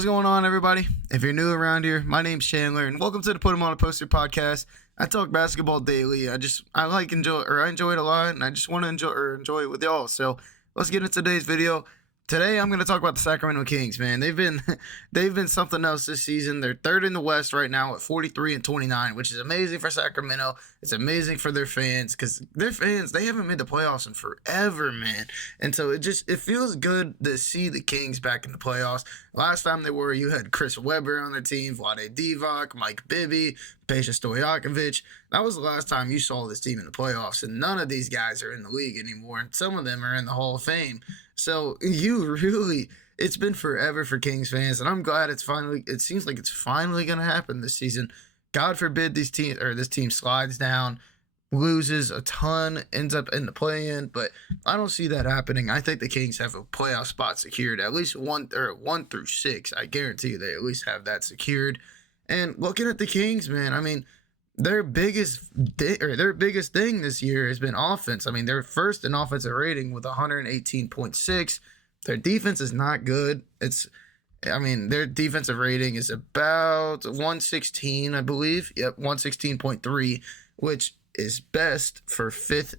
What's going on, everybody? If you're new around here, my name's Chandler, and welcome to the Put 'em on a Poster podcast. I talk basketball daily. I enjoy it a lot, and I just want to enjoy it with y'all. So let's get into today's video. Today, I'm going to talk about the Sacramento Kings. Man, they've been something else this season. They're third in the West right now at 43-29, which is amazing for Sacramento. It's amazing for their fans because their fans, they haven't made the playoffs in forever, man. And so it feels good to see the Kings back in the playoffs. Last time they were, you had Chris Webber on their team, Vlade Divac, Mike Bibby, Peja Stojakovic. That was the last time you saw this team in the playoffs, and none of these guys are in the league anymore, and some of them are in the Hall of Fame. So it's been forever for Kings fans, and I'm glad it seems like it's finally going to happen this season. God forbid this team slides down, loses a ton, ends up in the play-in, but I don't see that happening. I think the Kings have a playoff spot secured, at least 1 through 6. I guarantee you they at least have that secured. And looking at the Kings, man, I mean, their biggest thing this year has been offense. I mean, they're first in offensive rating with 118.6. Their defense is not good. Their defensive rating is about 116, I believe. Yep, 116.3, which is best for fifth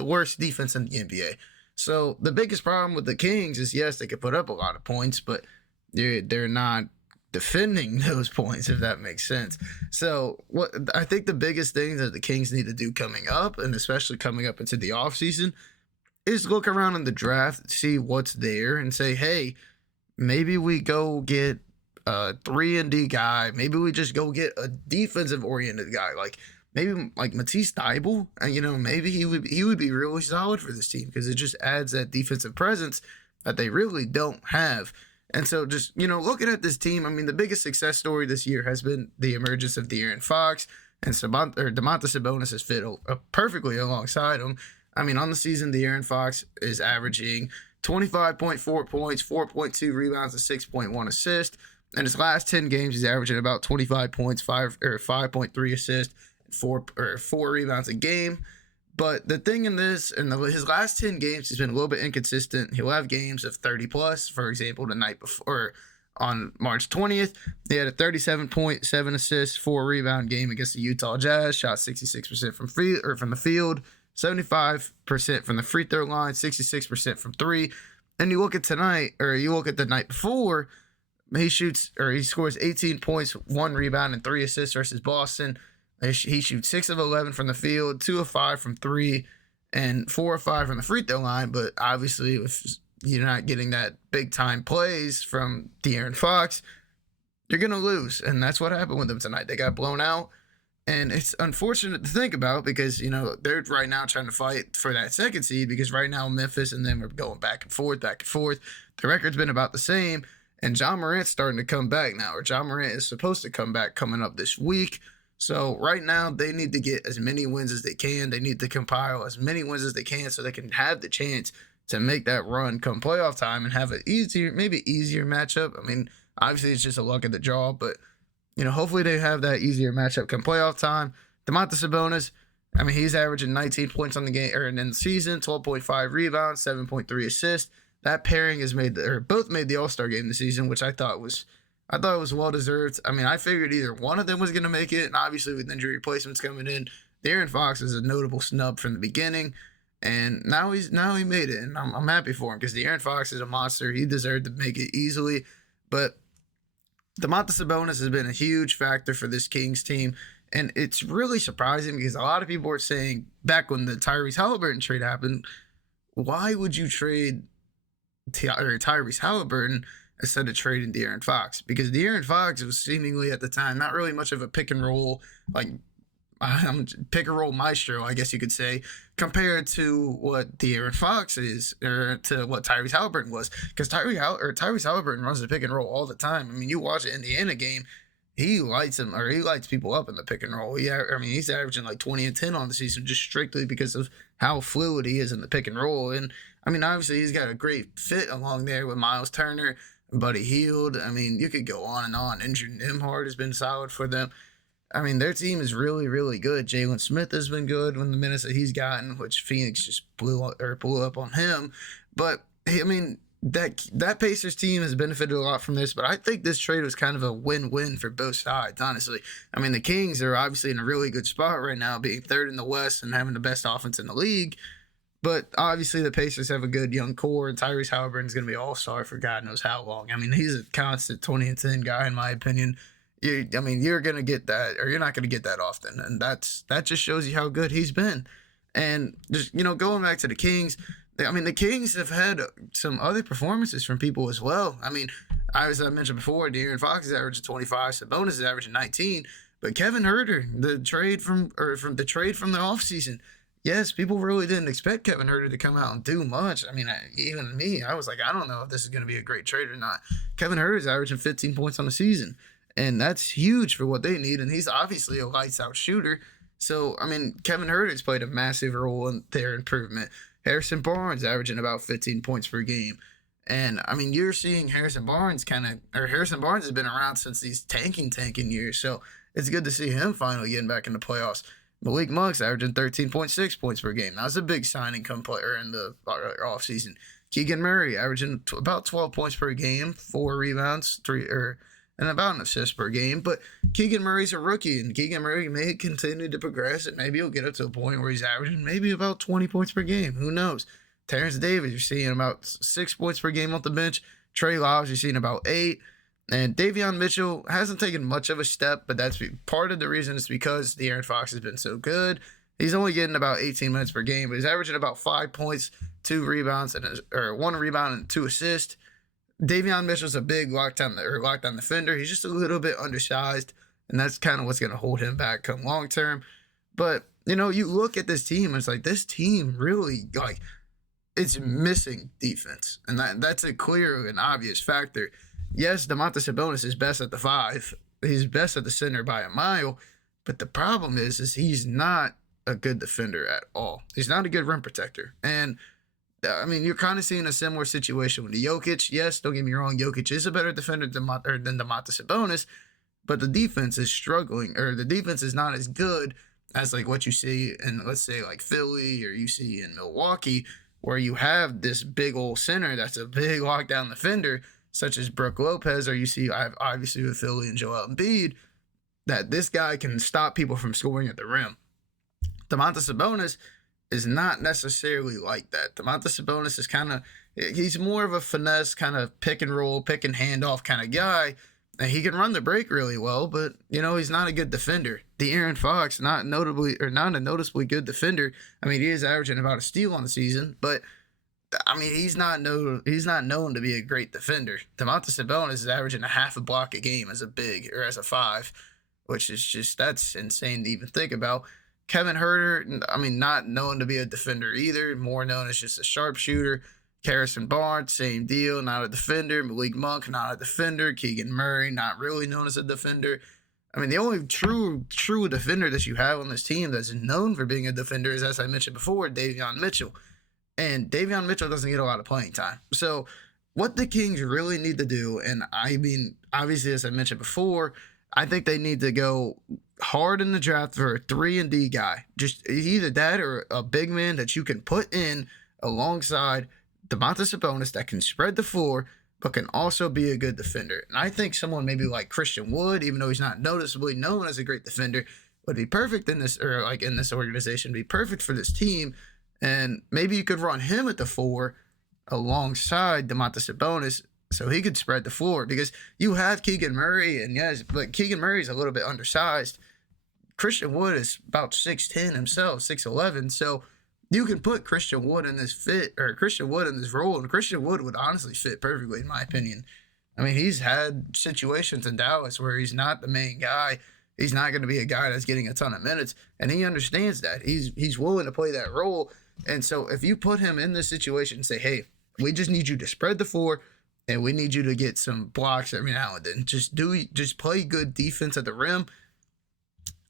worst defense in the NBA. So the biggest problem with the Kings is, yes, they could put up a lot of points, but they're not defending those points, if that makes sense. So what I think the biggest thing that the Kings need to do coming up, and especially coming up into the offseason, is look around in the draft, see what's there, and say, hey, maybe we go get a 3-and-D guy. Maybe we just go get a defensive-oriented guy, like Matisse Thybulle. And, maybe he would be really solid for this team because it just adds that defensive presence that they really don't have. And so just, looking at this team, I mean, the biggest success story this year has been the emergence of De'Aaron Fox, and Domantas Sabonis has fit perfectly alongside him. I mean, on the season, De'Aaron Fox is averaging 25.4 points, 4.2 rebounds, and 6.1 assists. In his last 10 games, he's averaging about 25 points, 5.3 assists, and 4 rebounds a game. But the thing in this, his last 10 games, he's been a little bit inconsistent. He'll have games of 30-plus. For example, the night before, on March 20th, he had a 37.7 assists, 4-rebound game against the Utah Jazz. Shot 66% from the field, 75% from the free throw line, 66% from three. And you look at the night before, he scores 18 points, 1 rebound, and 3 assists versus Boston. He shoots 6 of 11 from the field, 2 of 5 from 3, and 4 of 5 from the free throw line. But obviously, if you're not getting that big-time plays from De'Aaron Fox, you're going to lose. And that's what happened with them tonight. They got blown out. And it's unfortunate to think about because, they're right now trying to fight for that second seed because right now Memphis and them are going back and forth. The record's been about the same. And Ja Morant's starting to come back now, or Ja Morant is supposed to come back coming up this week. So right now they need to get as many wins as they can. They need to compile as many wins as they can so they can have the chance to make that run come playoff time and have an easier matchup. I mean, obviously it's just a luck of the draw, but hopefully they have that easier matchup come playoff time. Domantas Sabonis, I mean, he's averaging 19 points on the game or in the season, 12.5 rebounds, 7.3 assists. That pairing both made the All-Star game this season, which I thought it was well deserved. I mean, I figured either one of them was going to make it, and obviously with injury replacements coming in, De'Aaron Fox is a notable snub from the beginning, and now he made it, and I'm happy for him because De'Aaron Fox is a monster. He deserved to make it easily, but Domantas Sabonis has been a huge factor for this Kings team, and it's really surprising because a lot of people were saying back when the Tyrese Halliburton trade happened, why would you trade Tyrese Halliburton instead of trading De'Aaron Fox? Because De'Aaron Fox was seemingly at the time not really much of a pick and roll, pick and roll maestro, I guess you could say, compared to what De'Aaron Fox is, or to what Tyrese Halliburton was. Because Tyrese Halliburton runs the pick and roll all the time. I mean, you watch an Indiana game, he lights people up in the pick and roll. He's averaging like 20 and 10 on the season just strictly because of how fluid he is in the pick and roll. And I mean, obviously he's got a great fit along there with Miles Turner, Buddy Hield. I mean, you could go on and on. Andrew Nembhard has been solid for them. I mean, their team is really, really good. Jalen Smith has been good when the minutes that he's gotten, which Phoenix just blew up on him. But I mean, that Pacers team has benefited a lot from this, but I think this trade was kind of a win-win for both sides, honestly. I mean, the Kings are obviously in a really good spot right now, being third in the West and having the best offense in the league. But obviously, the Pacers have a good young core, and Tyrese Halliburton is going to be all-star for God knows how long. I mean, he's a constant 20-10 guy, in my opinion. You're going to get that, or you're not going to get that often, and that just shows you how good he's been. And just, going back to the Kings, the Kings have had some other performances from people as well. I mean, as I mentioned before, De'Aaron Fox is averaging 25, Sabonis is averaging 19, but Kevin Huerter, the trade from the offseason, yes, people really didn't expect Kevin Huerter to come out and do much. I mean, even me, I was like, I don't know if this is going to be a great trade or not. Kevin Huerter is averaging 15 points on the season, and that's huge for what they need, and he's obviously a lights-out shooter. So, Kevin Huerter's played a massive role in their improvement. Harrison Barnes averaging about 15 points per game. And, you're seeing Harrison Barnes has been around since these tanking years, so it's good to see him finally getting back in the playoffs. Malik Monk's averaging 13.6 points per game. That was a big signing player in the offseason. Keegan Murray averaging about 12 points per game, 4 rebounds, and about an assist per game. But Keegan Murray's a rookie, and Keegan Murray may continue to progress, and maybe he'll get up to a point where he's averaging maybe about 20 points per game. Who knows? Terrence Davis, you're seeing about 6 points per game off the bench. Trey Lyles, you're seeing about 8. And Davion Mitchell hasn't taken much of a step, but that's part of the reason is because De'Aaron Fox has been so good. He's only getting about 18 minutes per game, but he's averaging about 5 points, 2 rebounds, or 1 rebound and 2 assists. Davion Mitchell's a big lockdown defender. He's just a little bit undersized, and that's kind of what's going to hold him back come long term. But, you look at this team, and it's like this team really, it's missing defense. And that's a clear and obvious factor. Yes, Domantas Sabonis is best at the 5. He's best at the center by a mile. But the problem is he's not a good defender at all. He's not a good rim protector. And, you're kind of seeing a similar situation with Jokic. Yes, don't get me wrong, Jokic is a better defender than Domantas Sabonis. But the defense is struggling, or the defense is not as good as, what you see in, let's say, Philly, or you see in Milwaukee, where you have this big old center that's a big lockdown defender, such as Brook Lopez, or you see obviously with Philly and Joel Embiid, that this guy can stop people from scoring at the rim. Domantas Sabonis is not necessarily like that. Domantas Sabonis is he's more of a finesse kind of pick and roll, pick and hand off kind of guy, and he can run the break really well, but, he's not a good defender. De'Aaron Fox, not a noticeably good defender. He is averaging about a steal on the season, but he's not known to be a great defender. Domantas Sabonis is averaging a half a block a game as a big or as a 5, which is that's insane to even think about. Kevin Huerter, not known to be a defender either, more known as just a sharpshooter. Harrison Barnes, same deal, not a defender. Malik Monk, not a defender. Keegan Murray, not really known as a defender. The only true defender that you have on this team that's known for being a defender is, as I mentioned before, Davion Mitchell. And Davion Mitchell doesn't get a lot of playing time. So what the Kings really need to do, and obviously, as I mentioned before, I think they need to go hard in the draft for a 3-and-D guy. Just either that or a big man that you can put in alongside Domantas Sabonis that can spread the floor, but can also be a good defender. And I think someone maybe like Christian Wood, even though he's not noticeably known as a great defender, would be perfect in this, or in this organization, be perfect for this team. And maybe you could run him at the 4 alongside Domantas Sabonis so he could spread the floor, because you have Keegan Murray, and yes, but Keegan Murray's a little bit undersized. Christian Wood is about 6'10 himself, 6'11, so you can put Christian Wood in this role, and Christian Wood would honestly fit perfectly, in my opinion. He's had situations in Dallas where he's not the main guy. He's not going to be a guy that's getting a ton of minutes, and he understands that. He's willing to play that role. And so if you put him in this situation and say, hey, we just need you to spread the floor, and we need you to get some blocks every now and then. Just play good defense at the rim.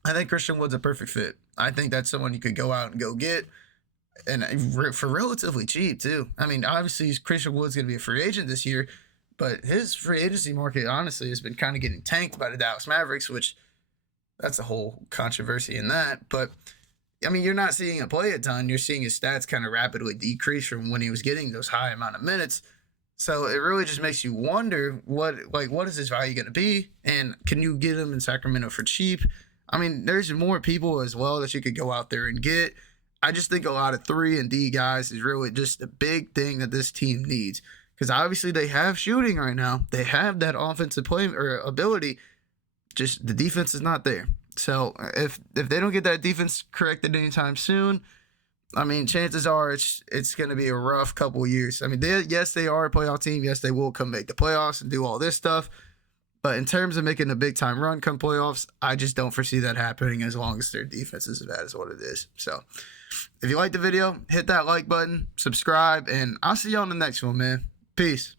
I think Christian Wood's a perfect fit. I think that's someone you could go out and go get, and for relatively cheap too. Obviously Christian Wood's going to be a free agent this year, but his free agency market honestly has been kind of getting tanked by the Dallas Mavericks, which that's a whole controversy in that. But you're not seeing him play a ton. You're seeing his stats kind of rapidly decrease from when he was getting those high amount of minutes. So it really just makes you wonder what is his value going to be, and can you get him in Sacramento for cheap? I mean, there's more people as well that you could go out there and get. I just think a lot of 3 and D guys is really just a big thing that this team needs, because obviously they have shooting right now. They have that offensive play or ability. Just the defense is not there. So if they don't get that defense corrected anytime soon, I mean, chances are it's going to be a rough couple of years. I mean, yes, they are a playoff team. Yes, they will come make the playoffs and do all this stuff. But in terms of making a big-time run come playoffs, I just don't foresee that happening as long as their defense is as bad as what it is. So if you liked the video, hit that like button, subscribe, and I'll see you on the next one, man. Peace.